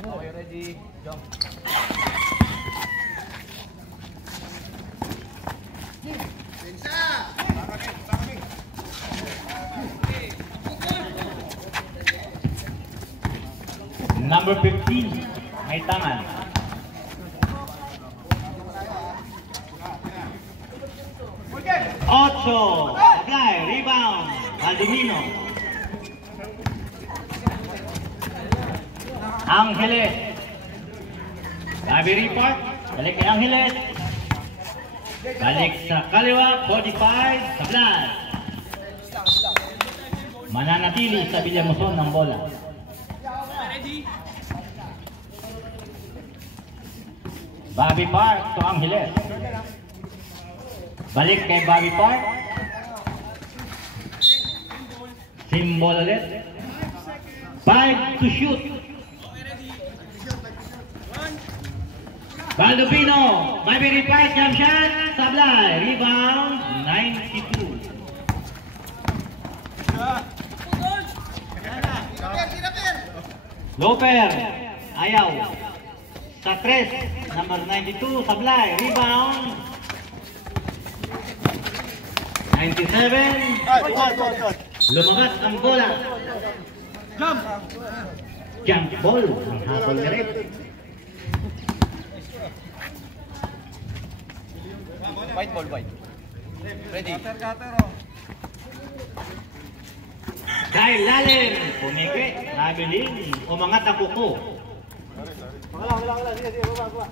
Okay, ready, jump. Number 15, may tangan. 8, apply, rebound, Baldomino. Angeles. Gabi report, balik kay Angeles. Balik sa kaliwa, 45, supply. Mananatili sa Villamuson ng bola. Bobby Park to Angeles. Balik kay Bobby Park. Symbol ulit. 5 to shoot. Baldomino. Bobby reprise, jump shot. Sablay. Rebound. 92. Loper. Ayaw. Sa 3, number 92, Sablay, rebound. 97. Lumagat ang bola. Jump ball. Ang hapon na rin. White ball, white. Ready. Dahil lalim. Pumiki. Nabiling. Umangat ang kuko. Wala. Sige, baba.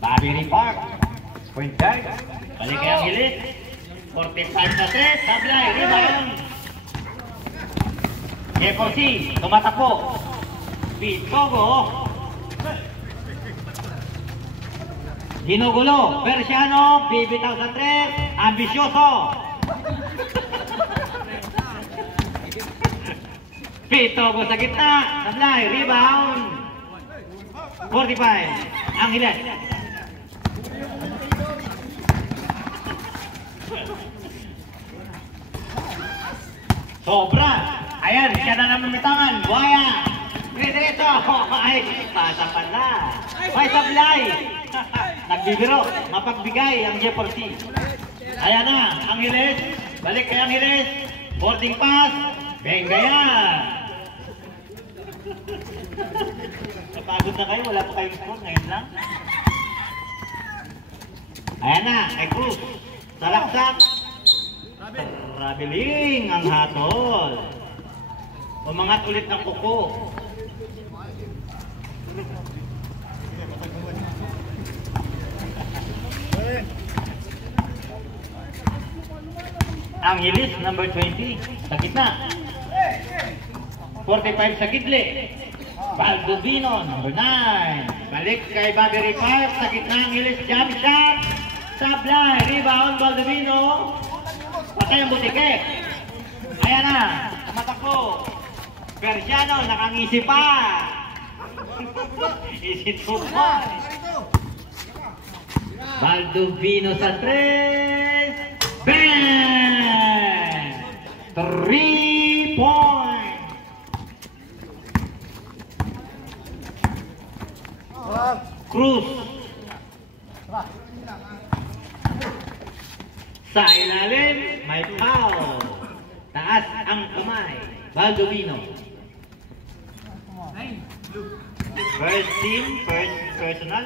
Bobby Park. Point guard. Balik kay Angeles. 45 sa 3. Sablay. Rebound. Jefferson. Tumatakbo. Pitogo. Ginugulo. Persiano. Bibitaw sa 3. Ambisyoso. Pitogo sa gitna. Sablay. Rebound. 45. Angeles. Sobra. Ayan, siya na naman may tangan. Buhaya. Diretso. Ay, pasa pala. Ay, Sablay. Nagbibiro. Mapagbigay ang Jefferson. Ayan na. Angeles. Balik kay Angeles. Boarding pass. Bengaya. Napagod na kayo. Wala pa kayong score. Ngayon lang. Ayan na. Kay Cruz. Salaksak. Traveling ang hatol. Umangat ulit ng kuko. Angeles, number 20. Sa gitna. 45 sa gidli. Baldomino, number 9. Balik kay Bobby Park. Sa gitna, Angeles, jump shot. Sablay, rebound, Baldomino. Patay ang butike. Ayan na. Tumatakbo. Persiano, nakangisi pa. Isito pa. Baldomino sa 3. Bang! 3 point. Cruz. Sa ilalim, may foul. Taas ang kamay. Baldomino. First team, first personal.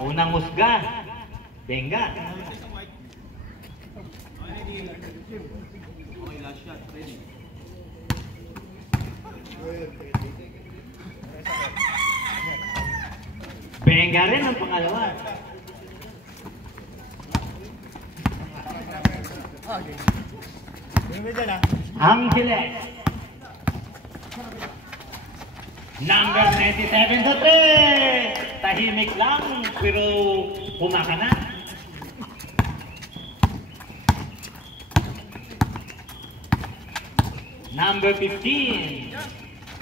Unang musga. Benga. Benga rin ang pangalawa. Angeles. Number 97 sa 3. Tahimik lang pero pumaka na. Number 15.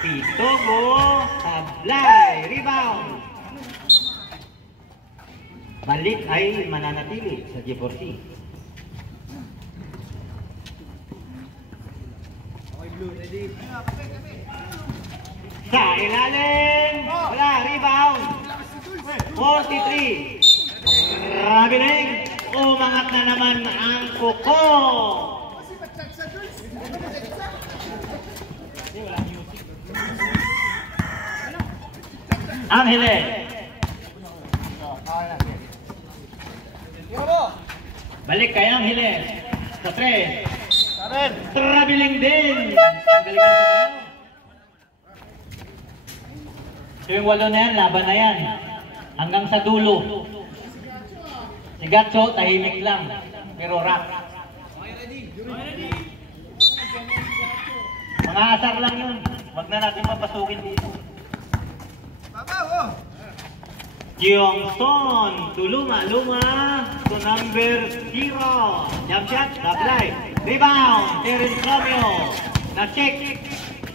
Pitogo. Sablay. Rebound. Balik ay mananatili sa G4C. Sa ilalim! Wala, rebound! 43! Rabiling! Umangat na naman ang kuko! Angeles! Balik kay Angeles sa 3. Traveling din. So yung 8 na yan, laban na yan. Hanggang sa dulo. Si Gatso, tahimik lang. Pero rock. Mga asar lang yun. Huwag na natin mapasukin dito. Gyeongson to Luma to number 0. Jump shot, supply. Rebound, Terence Romeo. Na-check.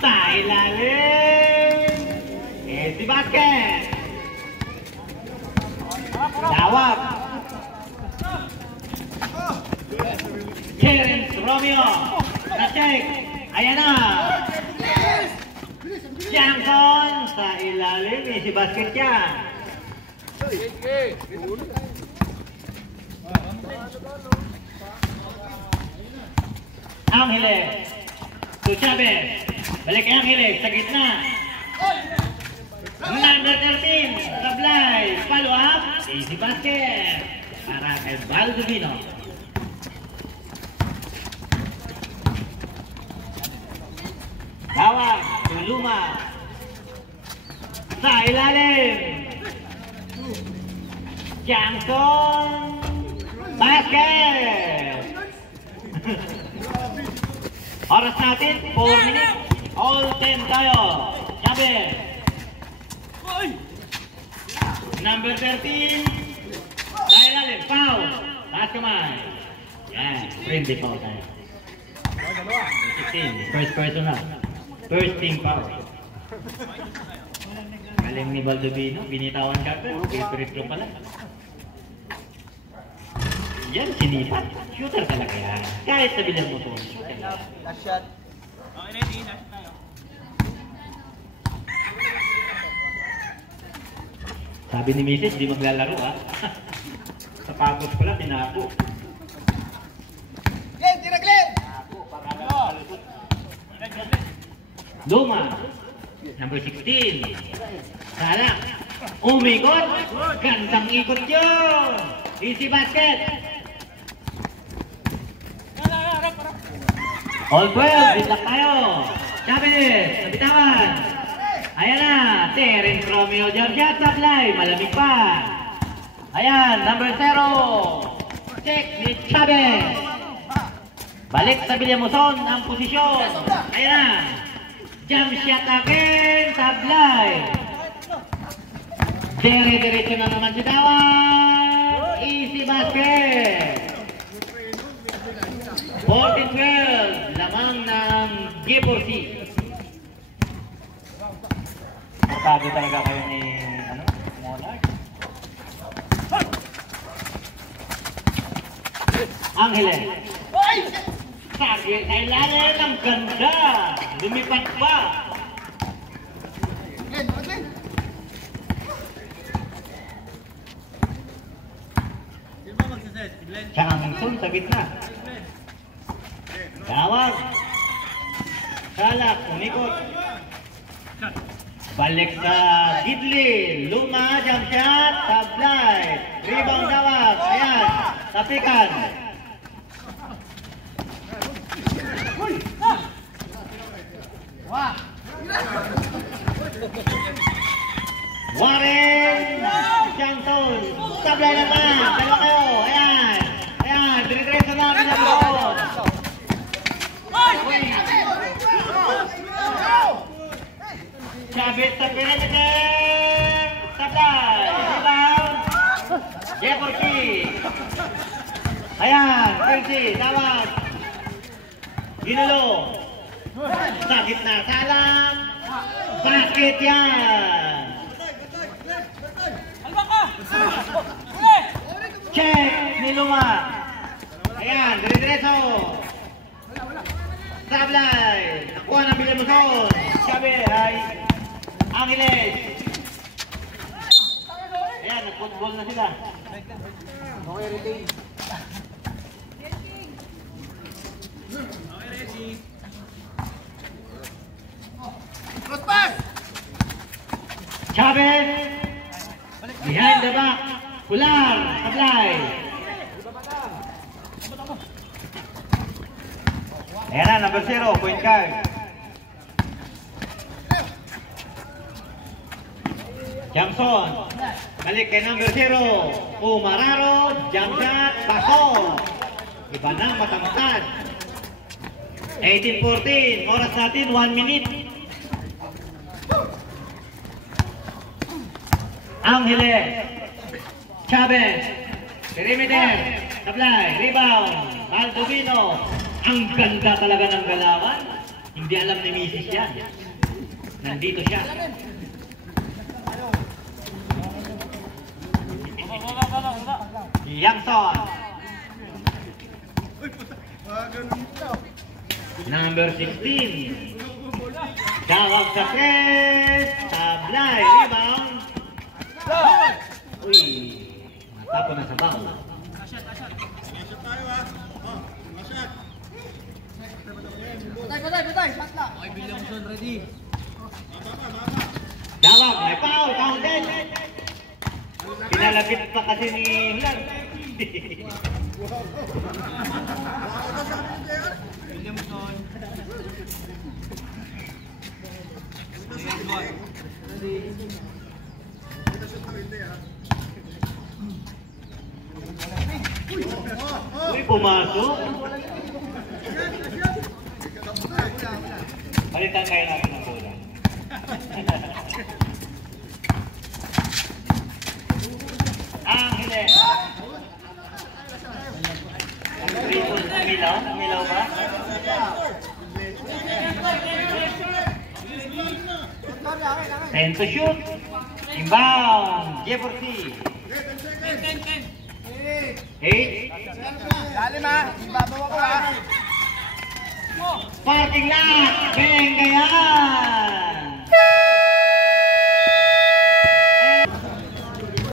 Sa ilalim. Si basket. Dawag. Terence Romeo. Na-check. Ayan na. Jackson sa ilalim. Si basket yan. Angeles to Chavez. Balik Angeles sa gitna. Number 13 Sablay. Follow up. Easy basket para kay Baldovino. Tawag to Luma sa ilalim. Jackson basket. Oras natin 4 minutes. All 10 tayo. Chavez. Number 13. Dahil natin. Foul. Taas kamay. Yan. Friendly foul tayo. 16. First personal. First team foul. Galing ni Baldovino. Binitawan ka pa. Favorite ko pala. Yan, sinipat. Shooter talaga yan. Kahit nabilan mo ito. Last shot. Sabi ni Mrs. di maglalaro ha. Sa pagos pala, tinago. Glenn, tira Glenn! Luma. Number 16. Sala. Umikot. Gandang ikot yun. Easy basket. All 12. Bitlak tayo. Chavez. Nabitawan. Ayan na. Terence Romeo. Jump shot. Supply. Malamig pa. Ayan. Number 0. Check ni Chavez. Balik sa Villamuson ang posisyon. Ayan na. Jump shot again. Supply. Dire-diretso na naman si Tawag. Easy basket. 14-12. Lamang ng G4C. Matado talaga kayo ni Monarch. Angeles. Sagit ay lalim. Ang ganda. Lumipat pa. Changson sa gitna. Tawag. Salak. Umikot. Balik sa Gidli. Luma. Jump shot. Supply. Rebound Tawag. Ayan. Tapikan. Warren Johnson. Supply naman. Dalawa kayo. Ayan. Ayan. Dire-diretso na pinapalakot. Chavez sa perimeter. Supply. Rebound. G4C. Ayan. Percy. Tawag. Ginulo. Sa gitna. Salam. Basket yan. Check ni Luma. Ayan, dire-diretso. Sablay. Nakuha ng Villamuson. Sabi ay Angeles. Ayan, nag-football na sila. Okay, retain. Cross pass! Chavez. Behind the back. Kular. Sablay. Ayan na, number 0. Point guard. Jamson. Balik kay number 0. Umararo. Jump shot. Baso. Iba na, matangkad. 18-14. Oras natin, 1 minute. Angeles. Chavez. Perimeter. Sablay. Rebound. Baldovino. Ang ganda talaga ng galawan. Hindi alam ni Mrs. yan. Nandito siya. Yangson. Number 16. Dawag sa press. Sablay. Rebound. Uy. Tapo na sa bako. Patay! Shot na! Okay, Williamson ready. Dawag. May foul. Counted. Pinalapit pa kasi ni Hulan. Williamson. Uy, pumasok. Palitan kayo natin ng bola. Angeles. Ang triple. Umilaw? Umilaw ba? Ten to shoot. Inbound. Jefferson. 8. Dali ma! Ibabaw ako ha! Parking lot. Benggayan.